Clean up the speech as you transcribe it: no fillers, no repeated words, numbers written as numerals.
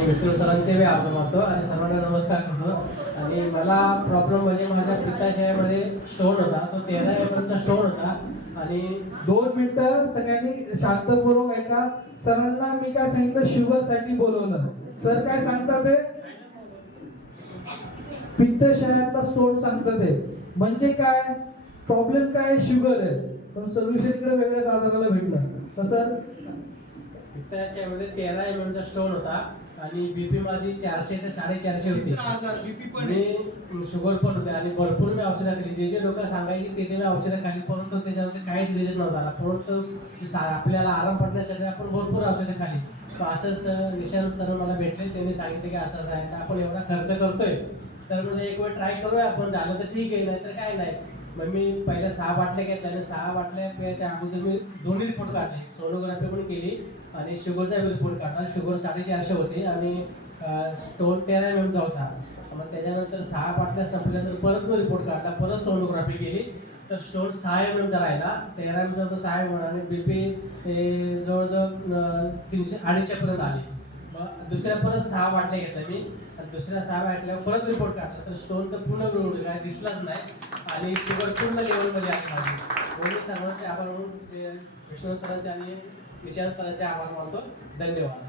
आणि विष्णू सरांचे बी आभार मानतो आणि सर्वांना नमस्कार करतो। आणि मला प्रॉब्लेम म्हणजे माझ्या पित्ताशयामध्ये स्टोन होता, तो 13 mm चा स्टोन होता। आणि 2 मिनिटं सगळ्यांनी शांतपूर्वक ऐका। सरांना मी काय सांगितलं, शुगर साठी बोलवलं। सर काय सांगतात ते पित्तशयातला स्टोन सांगतात ते, म्हणजे काय प्रॉब्लेम काय, शुगर आहे, पण सोल्युशन इकडे वेगळ्याच आजाराला भेटलं। तर सर पित्ताशयामध्ये 13 mm चा स्टोन होता आणि बीपी माझी 400 ते 450 होती। बीपी पण मी शुगर पण होते आणि भरपूर मी औषधं खाल्ली, जे लोक सांगायचे ते मी औषधं खाल्ली, परंतु त्याच्यामध्ये काहीच रिझल्ट नव्हता। परंतु आपल्याला आराम पडण्यासाठी आपण भरपूर औषधं खाल्ली। तर असंच निशांत सर मला भेटले, त्यांनी सांगितले की असं असं आहे, तर आपण एवढा खर्च करतोय तर म्हणजे एक वेळ ट्राय करूया आपण, झालं तर ठीक आहे, नाही तर काय नाही। मग मी पहिल्या 6 बाटल्या घेतल्या आणि 6 बाटल्या प्यायच्या अगोदर मी दोन्ही रिपोर्ट काढले, सोनोग्राफी पण केली आणि शुगरचा रिपोर्ट काढला। शुगर 450 होती आणि स्टोन 13 mm चा होता। मग त्याच्यानंतर 6 बाटल्या संपल्यानंतर परत मी रिपोर्ट काढला, परत सोनोग्राफी केली, तर स्टोन 6 mm चा राहिला, 13 mm चा होता 6 mm, आणि बीपी जवळजवळ 300-250 पर्यंत आली। मग दुसऱ्या परत 6 बाटल्या घेतल्या मी आणि दुसऱ्या 6 बाटल्यावर परत रिपोर्ट काढला, तर स्टोन तर पूर्ण मिळून काय दिसलाच नाही आणि शुगर पूर्ण लेवलमध्ये आली माझी। म्हणून मी सर्वांचे आभार मानून विष्णू सरांचे आणि निशांत सरांचे आभार मानतो। धन्यवाद।